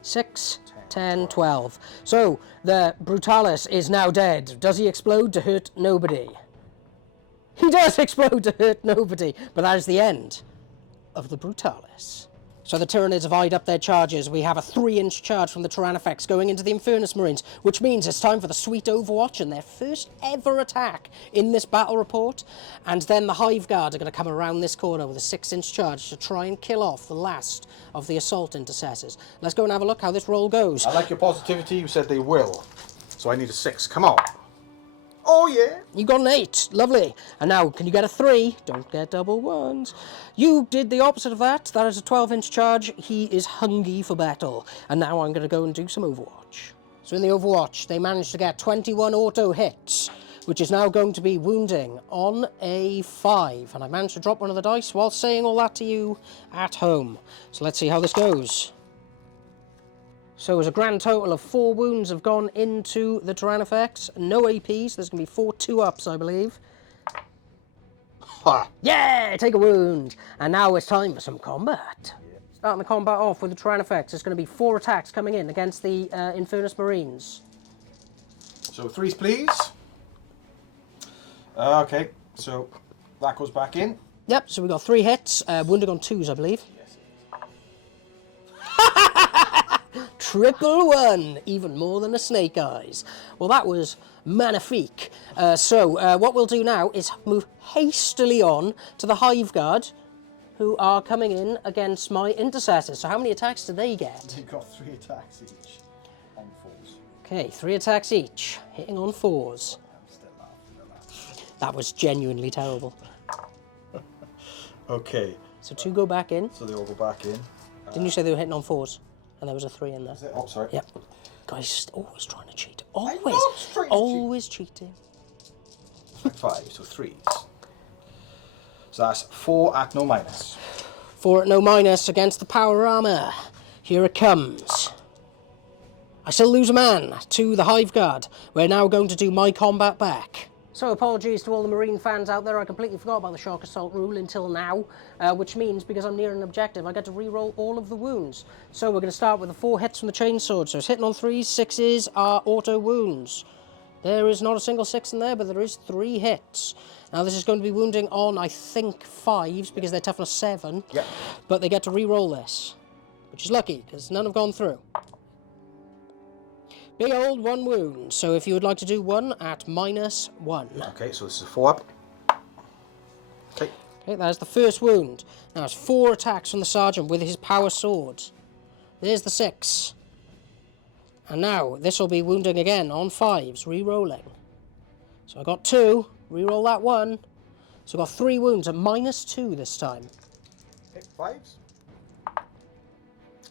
6, 10, 12. So, the Brutalis is now dead. Does he explode to hurt nobody? He does explode to hurt nobody, but that is the end of the Brutalis. So the Tyranids have eyed up their charges. We have a 3-inch charge from the Tyrannifex going into the Infernus Marines, which means it's time for the sweet Overwatch and their first ever attack in this battle report. And then the Hive Guard are going to come around this corner with a 6-inch charge to try and kill off the last of the Assault Intercessors. Let's go and have a look how this roll goes. I like your positivity. You said they will. So I need a 6. Come on. Oh, yeah. You got an 8. Lovely. And now, can you get a 3? Don't get double 1s. You did the opposite of that. That is a 12-inch charge. He is hungry for battle. And now I'm going to go and do some Overwatch. So in the Overwatch, they managed to get 21 auto hits, which is now going to be wounding on a 5. And I managed to drop one of the dice while saying all that to you at home. So let's see how this goes. So as a grand total of 4 wounds have gone into the Tyrannifex. No APs. There's going to be 4 2-ups, I believe. Ha! Yeah, take a wound. And now it's time for some combat. Yeah. Starting the combat off with the Tyrannifex. There's going to be 4 attacks coming in against the Infernus Marines. So 3s, please. Okay, so that goes back in. Yep, so we've got 3 hits. Wounding on 2s, I believe. Triple 1, even more than a snake eyes. Well, that was magnifique. So what we'll do now is move hastily on to the Hive Guard, who are coming in against my Intercessors. So how many attacks do they get? They've got 3 attacks each on 4s. Okay, 3 attacks each, hitting on 4s. I'm still laughing at that. That was genuinely terrible. Okay. So 2 go back in. So they all go back in. Didn't you say they were hitting on 4s? And there was a 3 in there. Is it? Oh, sorry. Yep. Guys, always trying to cheat. I'm Always. not trying to Always cheating. 5, so 3s. So that's 4 at no minus. 4 at no minus against the power armor. Here it comes. I still lose a man to the Hive Guard. We're now going to do my combat back. So apologies to all the Marine fans out there. I completely forgot about the Shock Assault rule until now, which means because I'm near an objective, I get to re-roll all of the wounds. So we're going to start with the 4 hits from the Chainsword. So it's hitting on 3s, 6s are auto wounds. There is not a single 6 in there, but there is 3 hits. Now this is going to be wounding on, I think, 5s, because they're toughness 7. Yep. But they get to re-roll this, which is lucky, because none have gone through. Big old 1 wound. So if you would like to do 1 at -1. Okay, so this is a 4 up. Okay. Okay, that is the first wound. Now it's 4 attacks from the Sergeant with his power sword. There's the 6. And now this will be wounding again on 5s, re-rolling. So I got 2, re-roll that 1. So I got 3 wounds at -2 this time. Okay, 5s.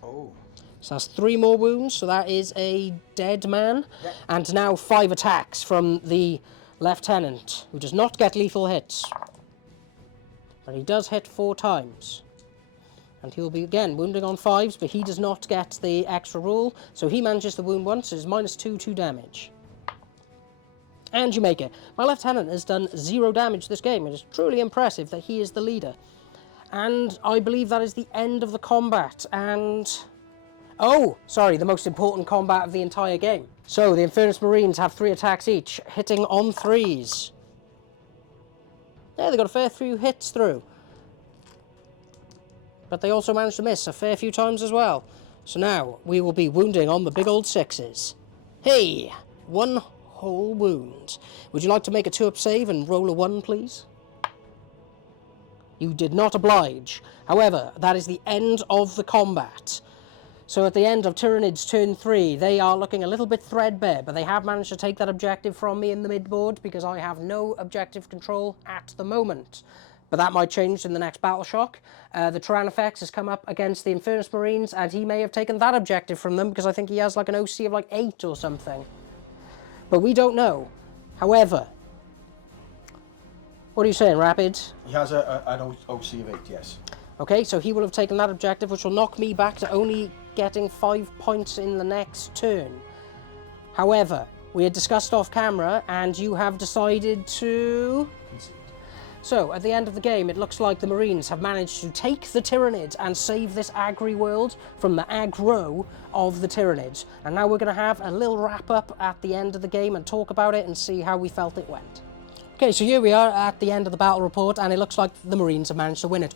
Oh. So that's 3 more wounds, so that is a dead man. Yep. And now 5 attacks from the Lieutenant, who does not get lethal hits. But he does hit 4 times. And he'll be, again, wounding on 5s, but he does not get the extra rule. So he manages to wound once, so it's -2 damage. And you make it. My Lieutenant has done 0 damage this game. It is truly impressive that he is the leader. And I believe that is the end of the combat. And... oh, sorry, the most important combat of the entire game. So, the Infernus Marines have 3 attacks each, hitting on 3s. Yeah, they got a fair few hits through. But they also managed to miss a fair few times as well. So now, we will be wounding on the big old 6s. Hey, 1 whole wound. Would you like to make a 2-up save and roll a 1, please? You did not oblige. However, that is the end of the combat. So at the end of Tyranids turn 3, they are looking a little bit threadbare, but they have managed to take that objective from me in the mid-board because I have no objective control at the moment. But that might change in the next battle shock. The Tyranids has come up against the Infernus Marines, and he may have taken that objective from them because I think he has like an OC of like 8 or something. But we don't know. However, what are you saying, Rapid? He has an OC of 8, yes. Okay, so he will have taken that objective, which will knock me back to only getting 5 points in the next turn. However, we had discussed off camera, and you have decided to... So, at the end of the game, it looks like the Marines have managed to take the Tyranids and save this agri world from the aggro of the Tyranids. And now we're going to have a little wrap-up at the end of the game and talk about it and see how we felt it went. Okay, so here we are at the end of the battle report, and it looks like the Marines have managed to win it.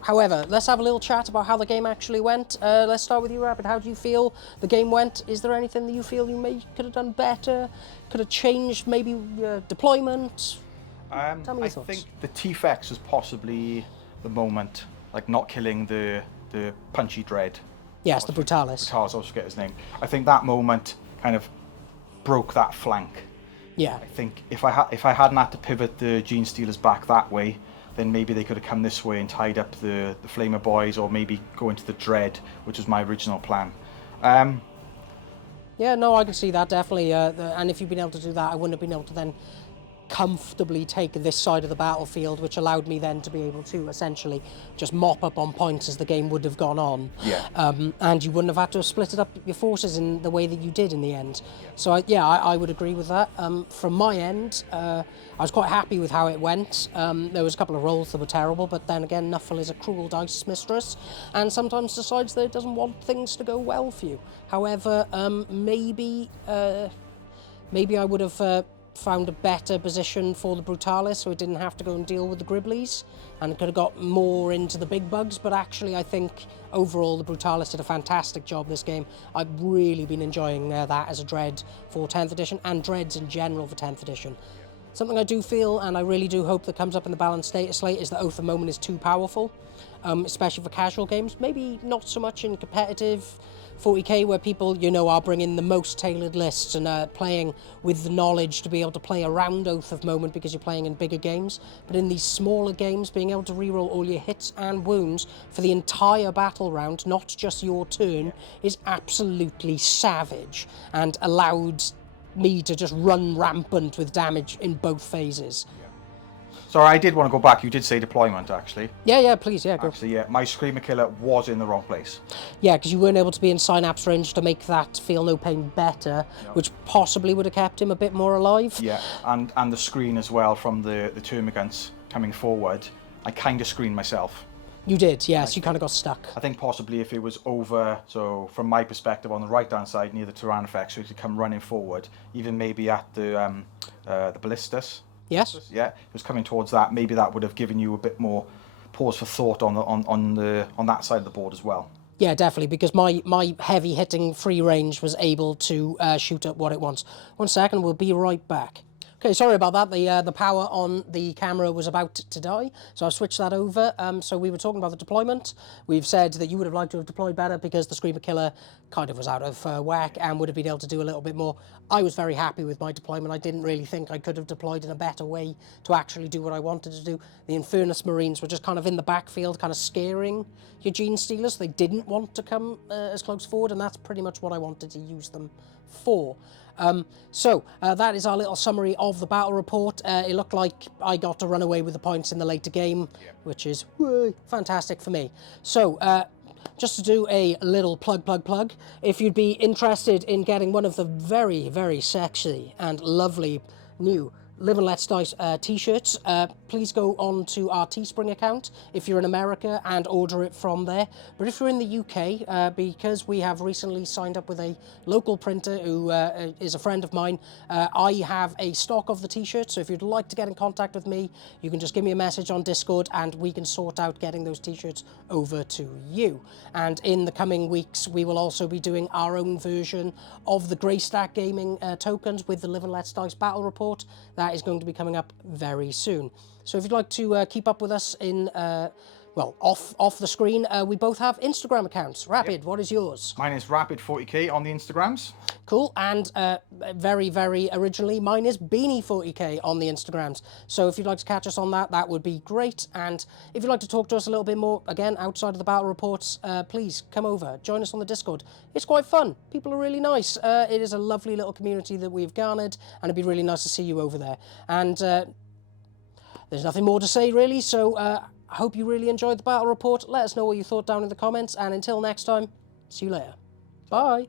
However, let's have a little chat about how the game actually went. Let's start with you, Rapid. How do you feel the game went? Is there anything that you feel you could have done better? Could have changed maybe your deployment? Tell me your thoughts. I think the T-Fex was possibly the moment, like not killing the punchy dread. Yes, the Brutalis. Brutalis, I forget his name. I think that moment kind of broke that flank. Yeah. I think if I hadn't had to pivot the Gene Stealers back that way, then maybe they could have come this way and tied up the Flamer Boys, or maybe go into the Dread, which was my original plan. Yeah, no, I can see that definitely. And if you'd been able to do that, I wouldn't have been able to then comfortably take this side of the battlefield, which allowed me then to be able to essentially just mop up on points as the game would have gone on. Yeah. And you wouldn't have had to have split it up your forces in the way that you did in the end. Yeah. So I would agree with that. From my end, I was quite happy with how it went. There was a couple of rolls that were terrible, but then again, Nuffle is a cruel dice mistress and sometimes decides that it doesn't want things to go well for you. However, maybe I would have found a better position for the Brutalis so it didn't have to go and deal with the Gribblies and could have got more into the big bugs, but actually I think overall the Brutalis did a fantastic job this game. I've really been enjoying that as a Dread for 10th edition and Dreads in general for 10th edition. Something I do feel, and I really do hope that comes up in the balanced data slate, is that Oath of Moment is too powerful, especially for casual games. Maybe not so much in competitive 40k where people, are bringing the most tailored lists and playing with the knowledge to be able to play around Oath of Moment because you're playing in bigger games. But in these smaller games, being able to reroll all your hits and wounds for the entire battle round, not just your turn, is absolutely savage and allowed me to just run rampant with damage in both phases. Sorry, I did want to go back. You did say deployment, actually. Yeah, please, yeah, go. Actually, yeah, my Screamer Killer was in the wrong place. Yeah, because you weren't able to be in Synapse range to make that Feel No Pain better, which possibly would have kept him a bit more alive. Yeah, and the screen as well from the Termagants coming forward, I kind of screened myself. You did, yes, you kind of got stuck. I think possibly if it was over, so from my perspective on the right-hand side near the Tyranids, so he could come running forward, even maybe at the Ballistas. Yes. Yeah, it was coming towards that. Maybe that would have given you a bit more pause for thought on that side of the board as well. Yeah, definitely, because my heavy hitting free range was able to shoot at what it wants. 1 second, we'll be right back. Okay, sorry about that. The power on the camera was about to die, so I've switched that over. So we were talking about the deployment. We've said that you would have liked to have deployed better because the Screamer Killer kind of was out of whack and would have been able to do a little bit more. I was very happy with my deployment. I didn't really think I could have deployed in a better way to actually do what I wanted to do. The Infernus Marines were just kind of in the backfield, kind of scaring your Gene Stealers. They didn't want to come as close forward, and that's pretty much what I wanted to use them for. So that is our little summary of the battle report. It looked like I got to run away with the points in the later game, which is fantastic for me. So just to do a little plug, if you'd be interested in getting one of the very, very sexy and lovely new Live and Let's Dice t-shirts, please go on to our Teespring account if you're in America and order it from there. But if you're in the UK, because we have recently signed up with a local printer who is a friend of mine, I have a stock of the t-shirts, so if you'd like to get in contact with me, you can just give me a message on Discord and we can sort out getting those t-shirts over to you. And in the coming weeks, we will also be doing our own version of the Greystag gaming tokens with the Live and Let's Dice battle report. That is going to be coming up very soon. So if you'd like to keep up with us in well, off the screen, we both have Instagram accounts. Rapid, what is yours? Mine is Rapid 40K on the Instagrams. Cool, and very, very originally, mine is Beanie 40K on the Instagrams. So if you'd like to catch us on that, that would be great. And if you'd like to talk to us a little bit more, again, outside of the battle reports, please come over, join us on the Discord. It's quite fun. People are really nice. It is a lovely little community that we've garnered, and it'd be really nice to see you over there. And there's nothing more to say, really, so I hope you really enjoyed the battle report. Let us know what you thought down in the comments, and until next time, see you later. Bye.